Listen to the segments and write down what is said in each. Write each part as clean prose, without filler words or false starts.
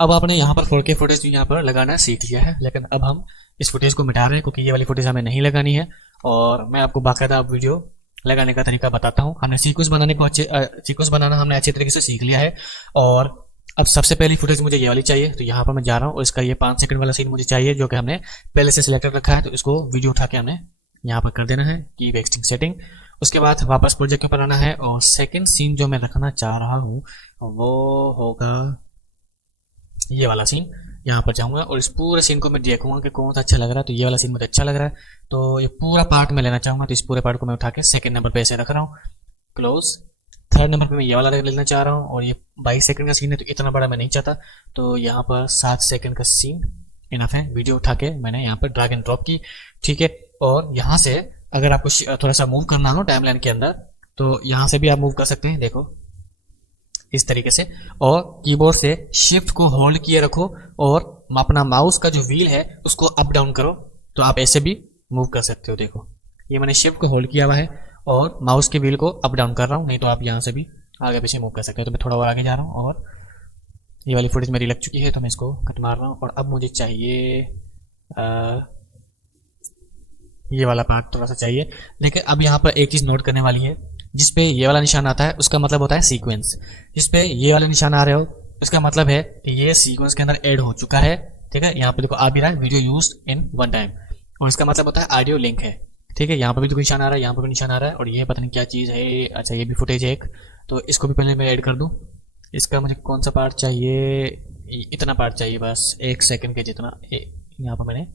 अब आपने यहाँ पर 4K फुटेज यहाँ पर लगाना सीख लिया है, लेकिन अब हम इस फुटेज को मिटा रहे हैं क्योंकि ये वाली फुटेज हमें नहीं लगानी है। और मैं आपको बाकायदा वीडियो लगाने का तरीका बताता हूँ। हमने सीक्वेंस बनाना हमने अच्छे तरीके से सीख लिया है। और अब सबसे पहली फुटेज मुझे ये वाली चाहिए, तो यहाँ पर मैं जा रहा हूँ और इसका ये 5 सेकंड वाला सीन मुझे चाहिए जो कि हमने पहले से सिलेक्ट रखा है। तो इसको वीडियो उठा के हमने यहाँ पर कर देना है कीप एक्सटिंग सेटिंग। उसके बाद वापस प्रोजेक्ट के ऊपर आना है और सेकंड सीन जो मैं रखना चाह रहा हूँ वो होगा ये वाला सीन। यहाँ पर जाऊंगा और इस पूरे सीन को मैं देखूंगा कि कौन सा अच्छा लग रहा है। तो ये वाला सीन मुझे अच्छा लग रहा है, तो ये पूरा पार्ट मैं लेना चाहूंगा। तो इस पूरे पार्ट को मैं उठा के सेकंड नंबर पे ऐसे रख रहा हूँ, क्लोज। थर्ड नंबर पे मैं ये वाला लेना चाह रहा हूँ और ये 22 सेकंड का सीन है, तो इतना बड़ा मैं नहीं चाहता। तो यहाँ पर 7 सेकंड का सीन इनफ है। वीडियो उठा के मैंने यहाँ पर ड्रैग एंड ड्रॉप की, ठीक है। और यहाँ से अगर आपको थोड़ा सा मूव करना हो टाइमलाइन के अंदर तो यहाँ से भी आप मूव कर सकते हैं, देखो इस तरीके से। और कीबोर्ड से शिफ्ट को होल्ड किए रखो और अपना माउस का जो व्हील है उसको अप डाउन करो, तो आप ऐसे भी मूव कर सकते हो। देखो ये मैंने शिफ्ट को होल्ड किया हुआ है और माउस के व्हील को अप डाउन कर रहा हूँ, नहीं तो आप यहाँ से भी आगे पीछे मूव कर सकते हो। तो मैं थोड़ा और आगे जा रहा हूँ और ये वाली फुटेज मेरी लग चुकी है, तो मैं इसको कट मार रहा हूँ। और अब मुझे चाहिए ये वाला पार्ट थोड़ा सा चाहिए। लेकिन अब यहाँ पर एक चीज नोट करने वाली है, जिसपे ये वाला निशान आता है उसका मतलब होता है सीक्वेंस। जिसपे ये वाले निशान आ रहे हो उसका मतलब है कि ये सीक्वेंस के अंदर ऐड हो चुका है, ठीक है। यहाँ पे देखो आ भी रहा है video used in one time, और इसका मतलब होता है ऑडियो लिंक है, ठीक है। यहाँ पर भी देखो निशान आ रहा है, यहाँ पर भी निशान आ रहा है, और ये पता नहीं क्या चीज है। अच्छा ये भी फुटेज है एक, तो इसको भी पहले मैं ऐड कर दूं। इसका मुझे कौन सा पार्ट चाहिए, इतना पार्ट चाहिए बस 1 सेकंड के जितना। यहाँ पर मैंने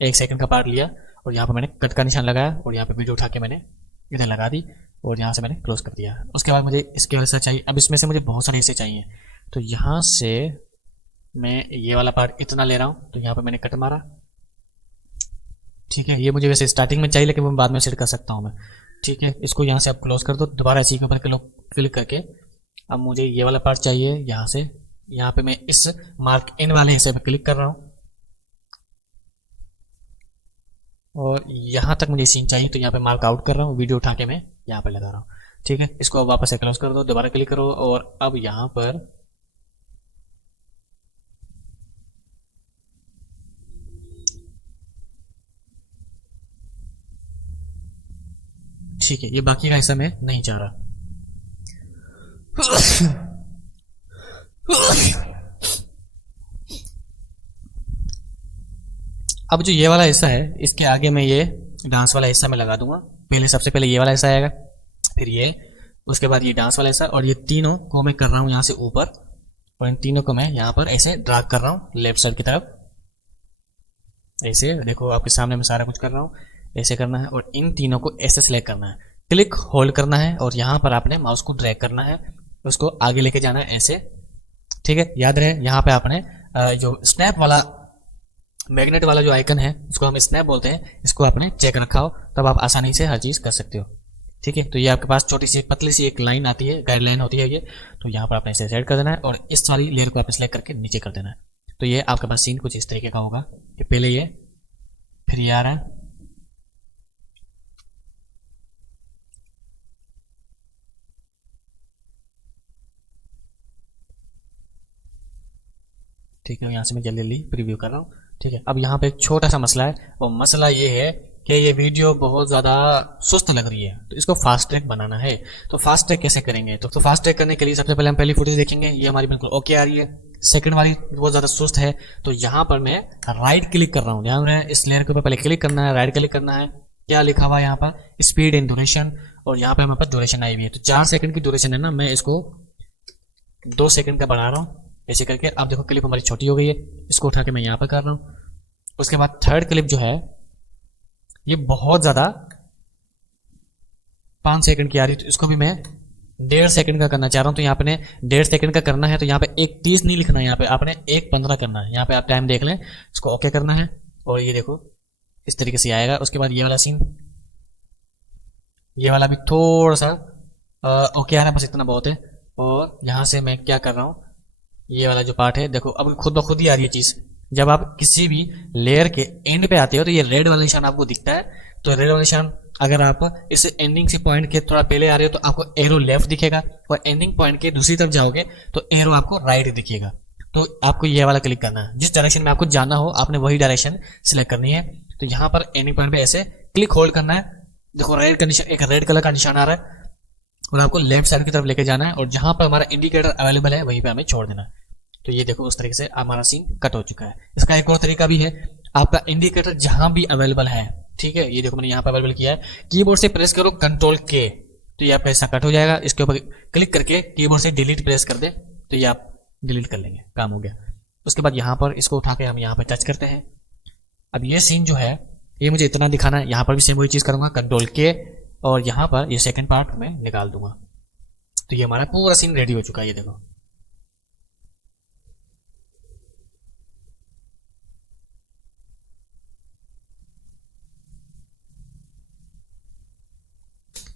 1 सेकंड का पार्ट लिया और यहाँ पर मैंने कट का निशान लगाया और यहाँ पे वीडियो उठा के मैंने इधर लगा दी और यहाँ से मैंने क्लोज कर दिया। उसके बाद मुझे इसके वजह चाहिए, अब इसमें से मुझे बहुत सारे ऐसे चाहिए, तो यहाँ से मैं ये वाला पार्ट इतना ले रहा हूँ, तो यहाँ पर मैंने कट मारा, ठीक है। ये मुझे वैसे स्टार्टिंग में चाहिए लेकिन वो बाद में सेट कर सकता हूँ मैं, ठीक है। इसको यहाँ से आप क्लोज कर दो, दोबारा इसी के ऊपर क्लिक करके अब मुझे ये वाला पार्ट चाहिए। यहाँ से यहाँ पे मैं इस मार्क इन वाले हिस्से पे क्लिक कर रहा हूँ और यहाँ तक मुझे सीन चाहिए, तो यहाँ पे मार्क आउट कर रहा हूँ, वीडियो उठा के मैं यहाँ पे लगा रहा हूँ, ठीक है। इसको अब वापस से क्लोज कर दो, दोबारा क्लिक करो और अब यहाँ पर ठीक है। ये बाकी का हिस्सा मैं नहीं चाह रहा। अब जो ये वाला हिस्सा है इसके आगे मैं ये डांस वाला हिस्सा मैं लगा दूंगा। पहले सबसे पहले ये वाला हिस्सा आएगा, फिर ये, उसके बाद ये डांस वाला हिस्सा, और ये तीनों को मैं कर रहा हूँ यहाँ से ऊपर, और इन तीनों को मैं यहाँ पर ऐसे ड्रैग कर रहा हूँ लेफ्ट साइड की तरफ। ऐसे देखो आपके सामने मैं सारा कुछ कर रहा हूँ, ऐसे करना है और इन तीनों को ऐसे सिलेक्ट करना है, क्लिक होल्ड करना है और यहाँ पर आपने माउस को ड्रैग करना है, उसको आगे लेके जाना है ऐसे, ठीक है। याद रहे यहाँ पे आपने जो स्नैप वाला मैग्नेट वाला जो आइकन है उसको हम स्नैप बोलते हैं, इसको आपने चेक रखा हो तब आप आसानी से हर चीज कर सकते हो, ठीक है। तो ये आपके पास छोटी सी पतली सी एक लाइन आती है, गाइडलाइन होती है ये, तो यहाँ पर आपने इसे सेट कर देना है और इस सारी लेयर को आपने सेलेक्ट करके नीचे कर देना है। तो ये आपके पास सीन कुछ इस तरीके का होगा कि पहले ये, फिर ये आ रहा है, ठीक है। यहाँ से मैं जल्दी जल्दी प्रीव्यू कर रहा हूँ, ठीक है। अब यहाँ पे एक छोटा सा मसला है, और मसला ये है कि ये वीडियो बहुत ज़्यादा सुस्त लग रही है, तो इसको फास्ट ट्रैक बनाना है। तो फास्ट ट्रैक कैसे करेंगे, तो फास्ट ट्रैक करने के लिए सबसे पहले हम पहली फुटेज देखेंगे, ये हमारी बिल्कुल ओके आ रही है। सेकंड वाली बहुत ज़्यादा सुस्त है, तो यहाँ पर मैं राइट क्लिक कर रहा हूँ, ध्यान रहे इस लेयर के ऊपर पहले क्लिक करना है, राइट क्लिक करना है, क्या लिखा हुआ है यहाँ पर स्पीड एंड ड्यूरेशन, और यहाँ पर हमारे पास ड्यूरेशन आई हुई है। तो 4 सेकंड की ड्यूरेशन है ना, मैं इसको 2 सेकंड का बना रहा हूँ ऐसे करके। अब देखो क्लिप हमारी छोटी हो गई है, इसको उठा के मैं यहाँ पर कर रहा हूँ। उसके बाद थर्ड क्लिप जो है ये बहुत ज्यादा 5 सेकंड की आ रही है, तो इसको भी मैं 1.5 सेकंड का करना चाह रहा हूँ। तो यहाँ पे 1.5 सेकंड का करना है, तो यहाँ पे 1:30 नहीं लिखना है, यहाँ पे आपने 1:15 करना है। यहाँ पे आप टाइम देख लें, इसको ओके करना है और ये देखो इस तरीके से आएगा। उसके बाद ये वाला सीन, ये वाला भी थोड़ा सा ओके आ रहा है, बस इतना बहुत है। और यहाँ से मैं क्या कर रहा हूँ, ये वाला जो पार्ट है देखो अब खुद ब खुद ही आ रही है चीज। जब आप किसी भी लेयर के एंड पे आते हो तो ये रेड वाला निशान आपको दिखता है, तो रेड वाला निशान अगर आप इस एंडिंग से पॉइंट के थोड़ा पहले आ रहे हो तो आपको एरो लेफ्ट दिखेगा, और एंडिंग पॉइंट के दूसरी तरफ जाओगे तो एरो आपको राइट दिखेगा। तो आपको ये वाला क्लिक करना है। जिस डायरेक्शन में आपको जाना हो आपने वही डायरेक्शन सिलेक्ट करनी है। तो यहाँ पर एनी पॉइंट पे ऐसे क्लिक होल्ड करना है। देखो रेड कंडीशन, एक रेड कलर का निशान आ रहा है और आपको लेफ्ट साइड की तरफ लेके जाना है और जहां पर हमारा इंडिकेटर अवेलेबल है वहीं पे हमें छोड़ देना है। तो ये देखो उस तरीके से हमारा सीन कट हो चुका है। इसका एक और तरीका भी है, आपका इंडिकेटर जहां भी अवेलेबल है, ठीक है, ये देखो मैंने यहाँ पर अवेलेबल किया है, कीबोर्ड से प्रेस करो कंट्रोल के, तो ये आपका हिस्सा कट हो जाएगा। इसके ऊपर क्लिक करके कीबोर्ड से डिलीट प्रेस कर दे तो ये आप डिलीट कर लेंगे, काम हो गया। उसके बाद यहाँ पर इसको उठा के हम यहाँ पर टच करते हैं। अब ये सीन जो है ये मुझे इतना दिखाना है, यहाँ पर भी सेम वही चीज करूंगा, कंट्रोल के, और यहाँ पर ये सेकंड पार्ट में निकाल दूंगा। तो ये हमारा पूरा सीन रेडी हो चुका है, ये देखो।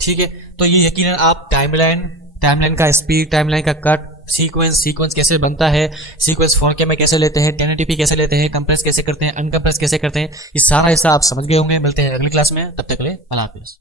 ठीक है, तो ये यकीनन आप टाइमलाइन का स्पीड, टाइमलाइन का कट, सीक्वेंस कैसे बनता है, सीक्वेंस 4K में कैसे लेते हैं, 1080p कैसे लेते हैं, कंप्रेस कैसे करते हैं, अनकंप्रेस कैसे करते हैं, ये सारा हिस्सा आप समझ गए होंगे। मिलते हैं अगली क्लास में, तब तक के लिए अल्लाह हाफिज़।